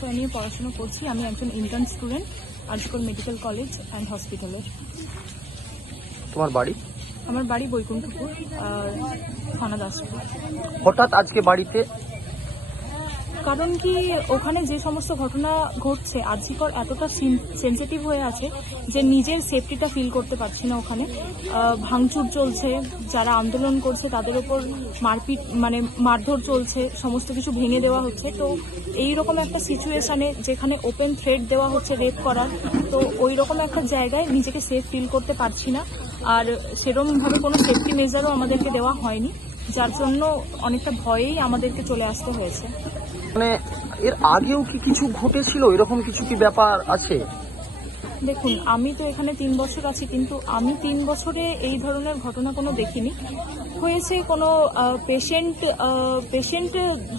বিষয় নিয়ে পড়াশোনা করছি। আমি একজন ইন্টার্ন স্টুডেন্ট আর্জিকল মেডিকেল কলেজ অ্যান্ড হসপিটালের তোমার বাড়ি? আমার বাড়ি বৈকুণ্ঠপুর আর থানা দাসপুর। হঠাৎ আজকে বাড়িতে কারণ কি, ওখানে যে সমস্ত ঘটনা ঘটছে আজিকর এতটা সেন্সিটিভ হয়ে আছে যে নিজের সেফটিটা ফিল করতে পারছি না ওখানে। ভাঙচুর চলছে, যারা আন্দোলন করছে তাদের ওপর মারপিট মানে মারধর চলছে, সমস্ত কিছু ভেঙে দেওয়া হচ্ছে। তো এই রকম একটা সিচুয়েশানে যেখানে ওপেন থ্রেড দেওয়া হচ্ছে রেপ করার, তো ওই রকম একটা জায়গায় নিজেকে সেফ ফিল করতে পারছি না। আর সেরকমভাবে কোনো সেফটি মেজারও আমাদেরকে দেওয়া হয়নি। যার জন্য অনেকটা ভয়েই আমাদেরকে চলে আসতে হয়েছে। মানে এর আগেও কি কিছু ঘটেছিল? এরকম কিছু কি ব্যাপার আছে? দেখুন আমি তো এখানে তিন বছর আছি কিন্তু আমি তিন বছরে এই ধরনের ঘটনা কোনো দেখিনি। হয়েছে কোনো পেশেন্ট পেশেন্ট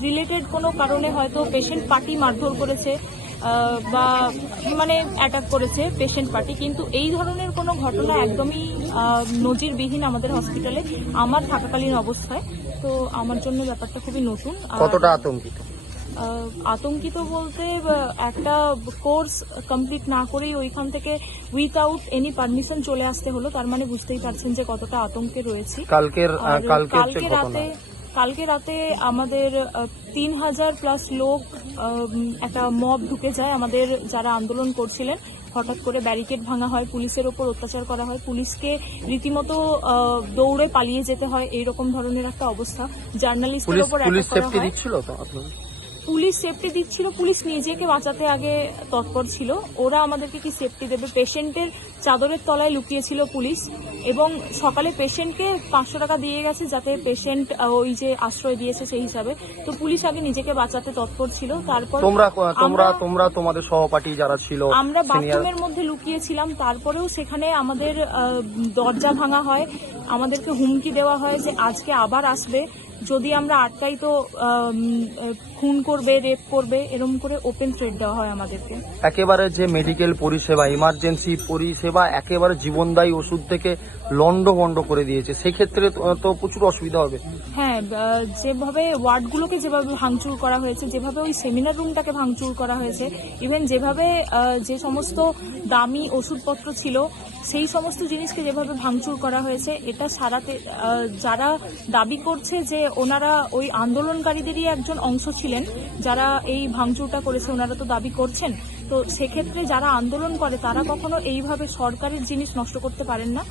রিলেটেড কোনো কারণে হয়তো পেশেন্ট পার্টি মারধর করেছে বা মানে অ্যাটাক করেছে পেশেন্ট পার্টি কিন্তু এই ধরনের কোনো ঘটনা একদমই নজিরবিহীন আমাদের হসপিটালে আমার থাকাকালীন অবস্থায়। তো আমার জন্য ব্যাপারটা খুবই নতুন। কতটা আতঙ্কিত? আতঙ্কিত বলতে একটা কোর্স কমপ্লিট না করেই ওইখান থেকে উইথাউট এনি পারমিশন চলে আসতে হলো। তার মানে বুঝতেই পারছেন যে কতটা আতঙ্কে রয়েছি। কালকের কালকে রাতে কালকে রাতে আমাদের তিন হাজার প্লাস লোক একটা মব ঢুকে যায় আমাদের যারা আন্দোলন করছিলেন। হঠাৎ করে ব্যারিকেড ভাঙা হয় পুলিশের ওপর অত্যাচার করা হয়। পুলিশকে রীতিমতো দৌড়ে পালিয়ে যেতে হয়। এইরকম ধরনের একটা অবস্থা। জার্নালিস্টের ওপর দিচ্ছিল তো পুলিশ সেফটি দিচ্ছিল পুলিশ নিজেকে বাঁচাতে আগে তৎপর ছিল। ওরা আমাদেরকে কি সেফটি দেবে? পেশেন্টের চাদরের তলায় লুকিয়েছিল পুলিশ এবং সকালে পেশেন্টকে পাঁচশো টাকা দিয়ে গেছে যাতে পেশেন্ট ওই যে আশ্রয় দিয়েছে সেই হিসাবে। তো পুলিশ আগে নিজেকে বাঁচাতে তৎপর ছিল। তারপর তোমরা তোমরা তোমরা তোমাদের সহপাঠী যারা ছিল আমরা বাথরুমের মধ্যে লুকিয়েছিলাম। তারপরেও সেখানে আমাদের দরজা ভাঙা হয়। আমাদেরকে হুমকি দেওয়া হয় যে আজকে আবার আসবে। যদি আমরা আটকাই তো খুন করবে রেপ করবে এরম করে ওপেন থ্রেড দেওয়া হয় আমাদেরকে। একেবারে যে মেডিকেল পরিষেবা ইমার্জেন্সি পরিষেবা একেবারে জীবনদায়ী ওষুধ থেকে লন্ড বন্ড করে দিয়েছে সেক্ষেত্রে তো- তো প্রচুর অসুবিধা হবে। হ্যাঁ যেভাবে ওয়ার্ডগুলোকে যেভাবে ভাঙচুর করা হয়েছে, যেভাবে ওই সেমিনার রুমটাকে ভাঙচুর করা হয়েছে, ইভেন যেভাবে যে সমস্ত দামি ওষুধপত্র ছিল, সেই সমস্ত জিনিসকে যেভাবে ভাঙচুর করা হয়েছে, এটা সারাতে যারা দাবি করছে যে ওনারা ওই আন্দোলনকারীদেরই একজন অংশ ছিলেন, যারা এই ভাঙচুরটা করেছে, ওনারা তো দাবি করছেন। তো সেক্ষেত্রে যারা আন্দোলন করে, তারা কখনো এইভাবে সরকারের জিনিস নষ্ট করতে পারেন না।